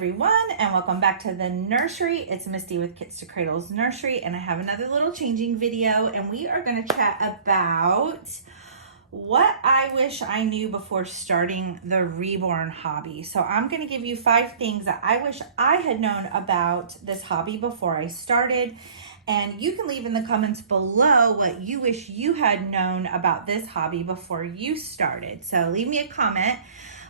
everyone, and welcome back to the nursery. It's Misty with Kits to Cradles Nursery, and I have another little changing video, and we are going to chat about what I wish I knew before starting the Reborn hobby. So I'm going to give you 5 things that I wish I had known about this hobby before I started, and you can leave in the comments below what you wish you had known about this hobby before you started. So leave me a comment.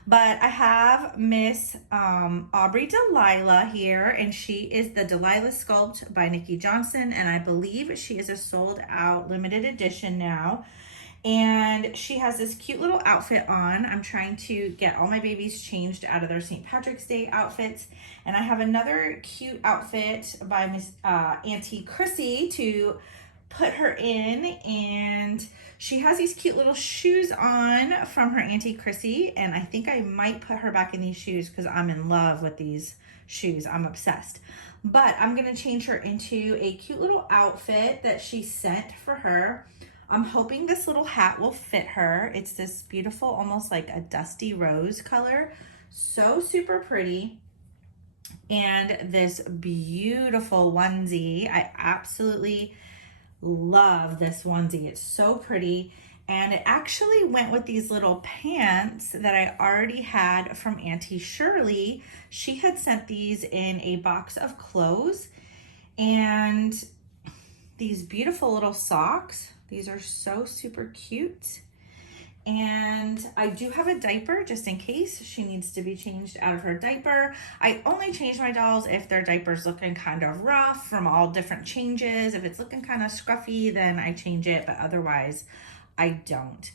But I have Miss Aubrey Delilah here, and she is the Delilah Sculpt by Nikki Johnson, and I believe she is a sold out limited edition now. And she has this cute little outfit on. I'm trying to get all my babies changed out of their St. Patrick's Day outfits. And I have another cute outfit by Miss Auntie Chrissy to put her in, and she has these cute little shoes on from her Auntie Chrissy, and I think I might put her back in these shoes because I'm in love with these shoes. I'm obsessed. But I'm going to change her into a cute little outfit that she sent for her. I'm hoping this little hat will fit her. It's this beautiful, almost like a dusty rose color. So super pretty. And this beautiful onesie. I absolutely love this onesie. It's so pretty, and it actually went with these little pants that I already had from Auntie Shirley. She had sent these in a box of clothes, and these beautiful little socks. These are so super cute. And I do have a diaper just in case she needs to be changed out of her diaper. I only change my dolls if their diaper's looking kind of rough from all different changes. If it's looking kind of scruffy, then I change it, but otherwise I don't.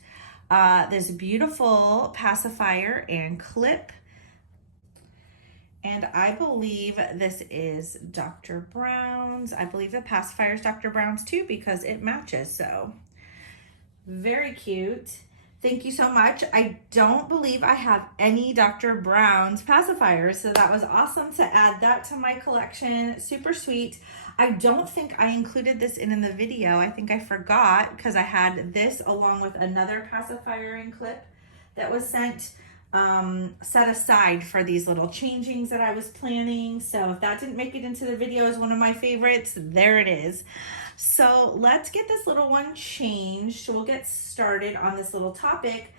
This beautiful pacifier and clip. And I believe this is Dr. Brown's. I believe the pacifier is Dr. Brown's too because it matches, so very cute. Thank you so much. I don't believe I have any Dr. Brown's pacifiers, so that was awesome to add that to my collection. Super sweet. I don't think I included this in the video. I think I forgot because I had this along with another pacifier and clip that was sent set aside for these little changings that I was planning. So if that didn't make it into the video as one of my favorites, there it is. So let's get this little one changed. We'll get started on this little topic.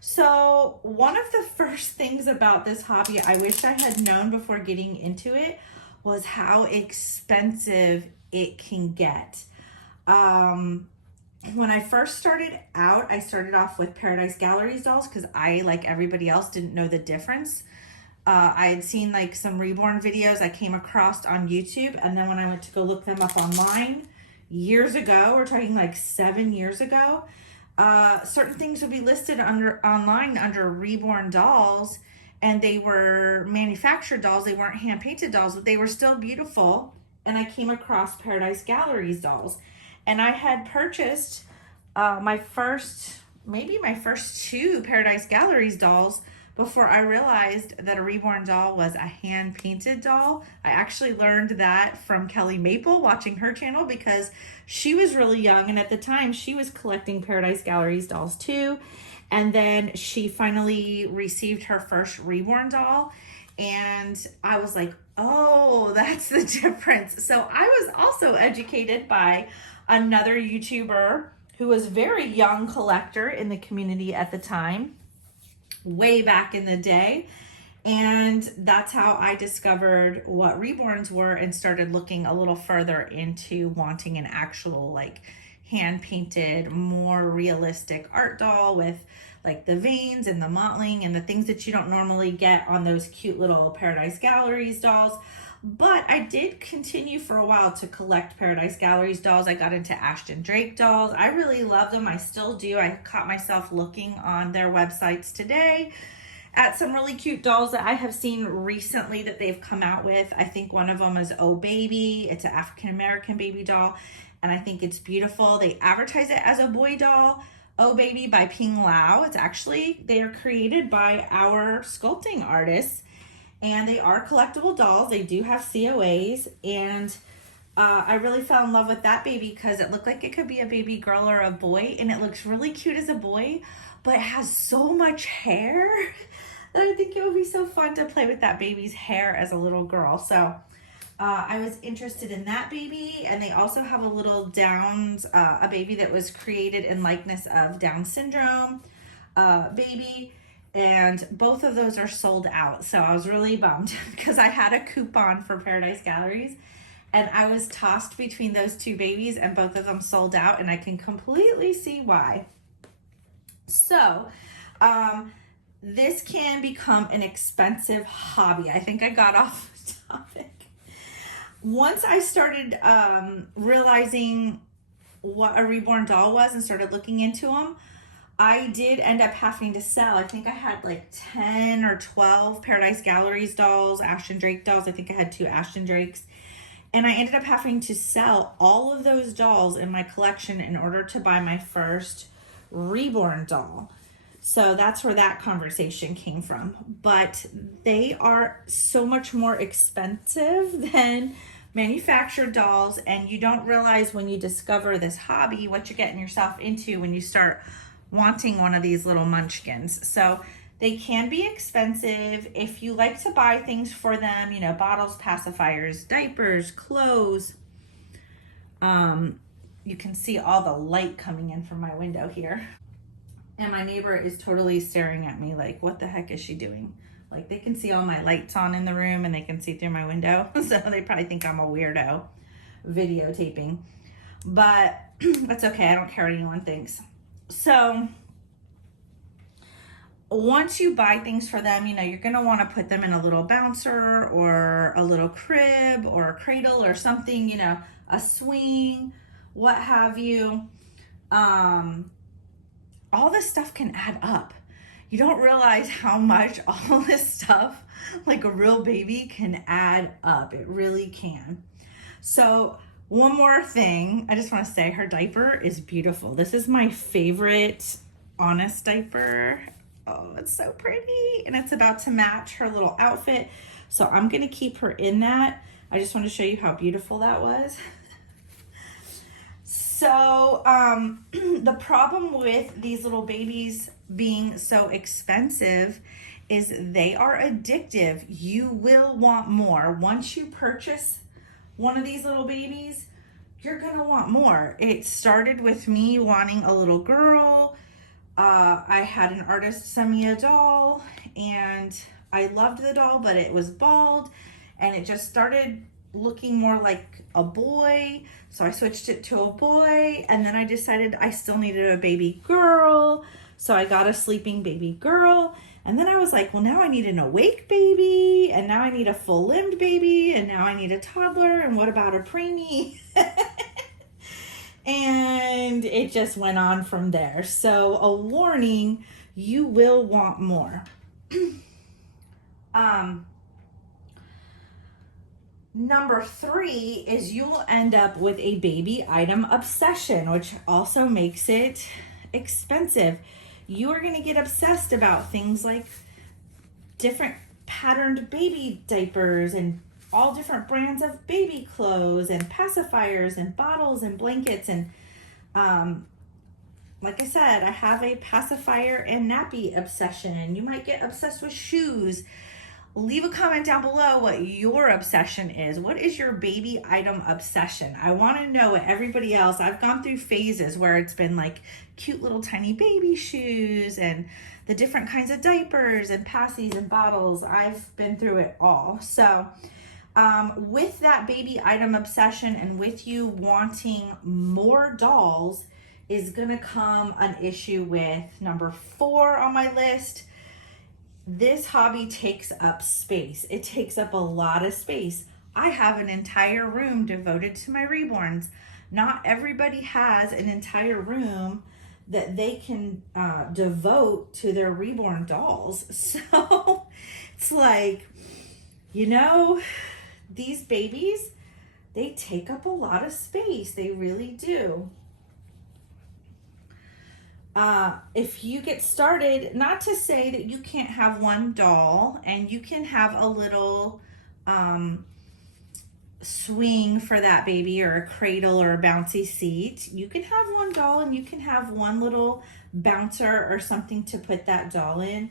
So one of the first things about this hobby I wish I had known before getting into it was how expensive it can get. When I first started out, I started off with Paradise Galleries dolls because I, like everybody else, didn't know the difference. I had seen like some Reborn videos I came across on YouTube, and then when I went to go look them up online years ago, we're talking like 7 years ago, certain things would be listed online under Reborn dolls, and they were manufactured dolls. They weren't hand-painted dolls, but they were still beautiful, and I came across Paradise Galleries dolls. And I had purchased my first 2 Paradise Galleries dolls before I realized that a Reborn doll was a hand-painted doll. I actually learned that from Kelly Maple watching her channel because she was really young, and at the time she was collecting Paradise Galleries dolls too. And then she finally received her first Reborn doll, and I was like, oh, that's the difference. So I was also educated by another YouTuber who was a very young collector in the community at the time, way back in the day. And that's how I discovered what Reborns were and started looking a little further into wanting an actual like hand-painted, more realistic art doll with like the veins and the mottling and the things that you don't normally get on those cute little Paradise Galleries dolls. But I did continue for a while to collect Paradise Galleries dolls. I got into Ashton Drake dolls. I really love them. I still do. I caught myself looking on their websites today at some really cute dolls that I have seen recently that they've come out with. I think one of them is Oh Baby. It's an African-American baby doll, and I think it's beautiful. They advertise it as a boy doll. Oh Baby by Ping Lao. It's actually, they are created by our sculpting artists, and they are collectible dolls. They do have COAs, and I really fell in love with that baby because it looked like it could be a baby girl or a boy, and it looks really cute as a boy, but it has so much hair that I think it would be so fun to play with that baby's hair as a little girl. So I was interested in that baby, and they also have a little Downs, a baby that was created in likeness of Down syndrome baby, and both of those are sold out. So I was really bummed because I had a coupon for Paradise Galleries, and I was tossed between those two babies, and both of them sold out, and I can completely see why. So, this can become an expensive hobby. I think I got off topic. Once I started realizing what a reborn doll was and started looking into them, I did end up having to sell. I think I had like 10 or 12 Paradise Galleries dolls, Ashton Drake dolls. I think I had 2 Ashton Drakes. And I ended up having to sell all of those dolls in my collection in order to buy my first Reborn doll. So that's where that conversation came from. But they are so much more expensive than manufactured dolls, and you don't realize when you discover this hobby what you're getting yourself into when you start wanting one of these little munchkins. So they can be expensive. If you like to buy things for them, you know, bottles, pacifiers, diapers, clothes. You can see all the light coming in from my window here. And my neighbor is totally staring at me like, what the heck is she doing? Like, they can see all my lights on in the room and they can see through my window. So they probably think I'm a weirdo videotaping. But that's okay. I don't care what anyone thinks. So once you buy things for them, you know, you're going to want to put them in a little bouncer or a little crib or a cradle or something, you know, a swing, what have you. All this stuff can add up. You don't realize how much all this stuff, like a real baby, can add up. It really can. So one more thing, I just want to say her diaper is beautiful. This is my favorite Honest diaper. Oh, it's so pretty. And it's about to match her little outfit. So I'm going to keep her in that. I just want to show you how beautiful that was. So the problem with these little babies being so expensive is they are addictive. You will want more. Once you purchase one of these little babies, you're gonna want more. It started with me wanting a little girl. I had an artist send me a doll and I loved the doll, but it was bald and it just started looking more like a boy. So I switched it to a boy, and then I decided I still needed a baby girl. So I got a sleeping baby girl. And then I was like, well, now I need an awake baby, and now I need a full-limbed baby, and now I need a toddler, and what about a preemie? And it just went on from there. So a warning, you will want more. Number 3 is you'll end up with a baby item obsession, which also makes it expensive. You are going to get obsessed about things like different patterned baby diapers and all different brands of baby clothes and pacifiers and bottles and blankets. And like I said, I have a pacifier and nappy obsession. You might get obsessed with shoes. Leave a comment down below what your obsession is. What is your baby item obsession? I want to know what everybody else. I've gone through phases where it's been like cute little tiny baby shoes and the different kinds of diapers and passies and bottles. I've been through it all. So with that baby item obsession and with you wanting more dolls is going to come an issue with number 4 on my list. This hobby takes up space. It takes up a lot of space. I have an entire room devoted to my reborns. Not everybody has an entire room that they can devote to their reborn dolls. So it's like, you know, these babies, they take up a lot of space. They really do. If you get started, not to say that you can't have one doll and you can have a little swing for that baby or a cradle or a bouncy seat. You can have one doll and you can have one little bouncer or something to put that doll in.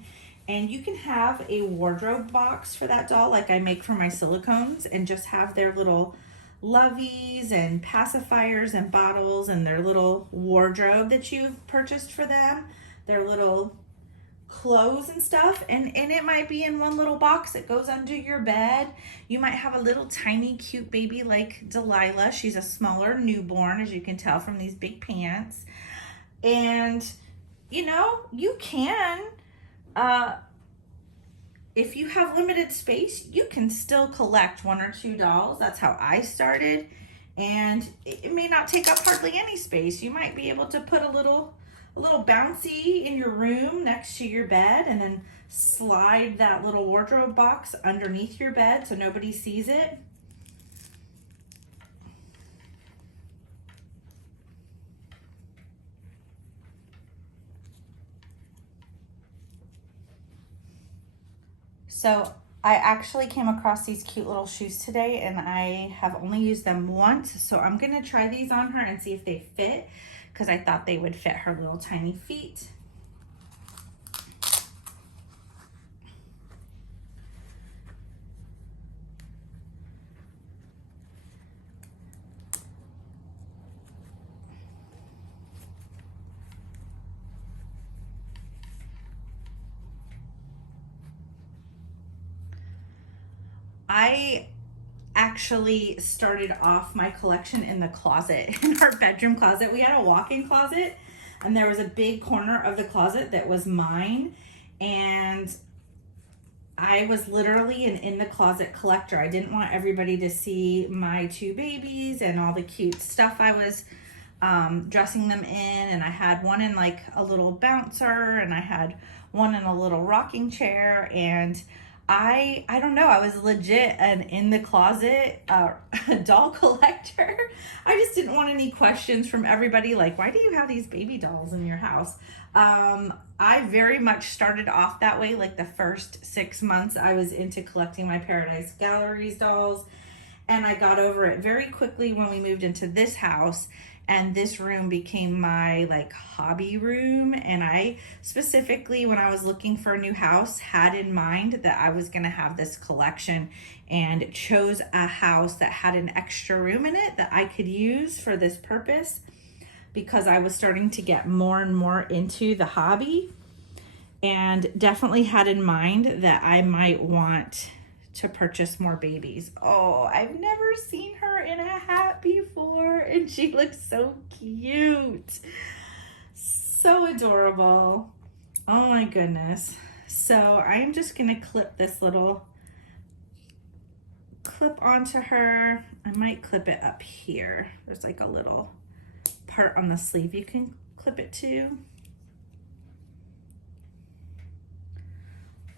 And you can have a wardrobe box for that doll like I make for my silicones, and just have their little loveys and pacifiers and bottles and their little wardrobe that you've purchased for them, their little clothes and stuff, and it might be in one little box that goes under your bed. You might have a little tiny cute baby like Delilah. She's a smaller newborn, as you can tell from these big pants. And you know, you can if you have limited space, you can still collect 1 or 2 dolls. That's how I started. And it may not take up hardly any space. You might be able to put a little bouncy in your room next to your bed, and then slide that little wardrobe box underneath your bed so nobody sees it. So I actually came across these cute little shoes today, and I have only used them once. So I'm gonna try these on her and see if they fit, because I thought they would fit her little tiny feet. I actually started off my collection in the closet, in our bedroom closet. We had a walk-in closet, and there was a big corner of the closet that was mine, and I was literally an in the closet collector. I didn't want everybody to see my 2 babies and all the cute stuff I was dressing them in. And I had one in like a little bouncer, and I had one in a little rocking chair, and I don't know, I was legit an in the closet doll collector. I just didn't want any questions from everybody like, why do you have these baby dolls in your house? I very much started off that way. Like the first 6 months I was into collecting my Paradise Galleries dolls, and I got over it very quickly when we moved into this house. And this room became my like hobby room. And I specifically, when I was looking for a new house, had in mind that I was gonna have this collection, and chose a house that had an extra room in it that I could use for this purpose, because I was starting to get more and more into the hobby, and definitely had in mind that I might want to purchase more babies. Oh, I've never seen her in a hat before, and she looks so cute. So adorable. Oh my goodness. So I am just gonna clip this little clip onto her. I might clip it up here. There's like a little part on the sleeve you can clip it to.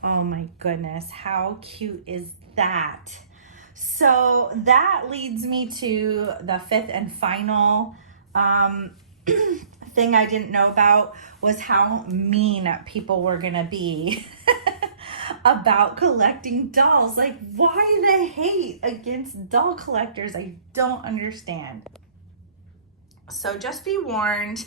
Oh my goodness, how cute is that? So that leads me to the 5th and final thing I didn't know about, was how mean people were gonna be about collecting dolls. Like, why the hate against doll collectors? I don't understand. So just be warned.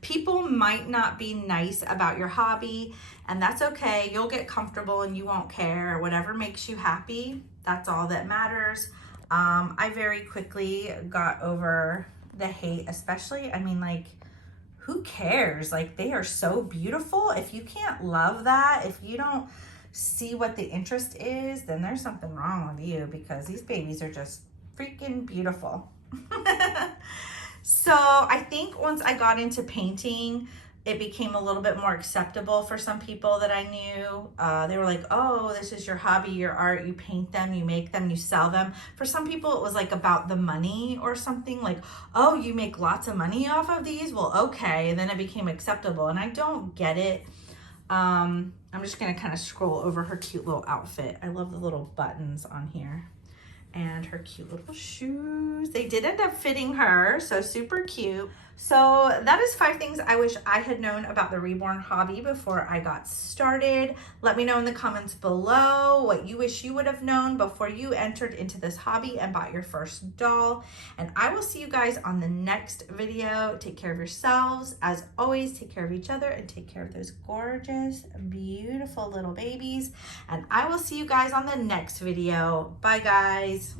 People might not be nice about your hobby, and that's okay. You'll get comfortable and you won't care. Whatever makes you happy, that's all that matters. I very quickly got over the hate, especially, I mean, like, who cares? Like, they are so beautiful. If you can't love that, if you don't see what the interest is, then there's something wrong with you, because these babies are just freaking beautiful. So I think once I got into painting, it became a little bit more acceptable for some people that I knew. They were like, oh, this is your hobby, your art, you paint them, you make them, you sell them. For some people, it was like about the money or something, like, oh, you make lots of money off of these? Well, okay. And then it became acceptable, and I don't get it. I'm just gonna kind of scroll over her cute little outfit. I love the little buttons on here. And her cute little shoes. They did end up fitting her, so super cute. So that is 5 things I wish I had known about the Reborn hobby before I got started. Let me know in the comments below what you wish you would have known before you entered into this hobby and bought your first doll. And I will see you guys on the next video. Take care of yourselves. As always, take care of each other and take care of those gorgeous, beautiful little babies. And I will see you guys on the next video. Bye, guys.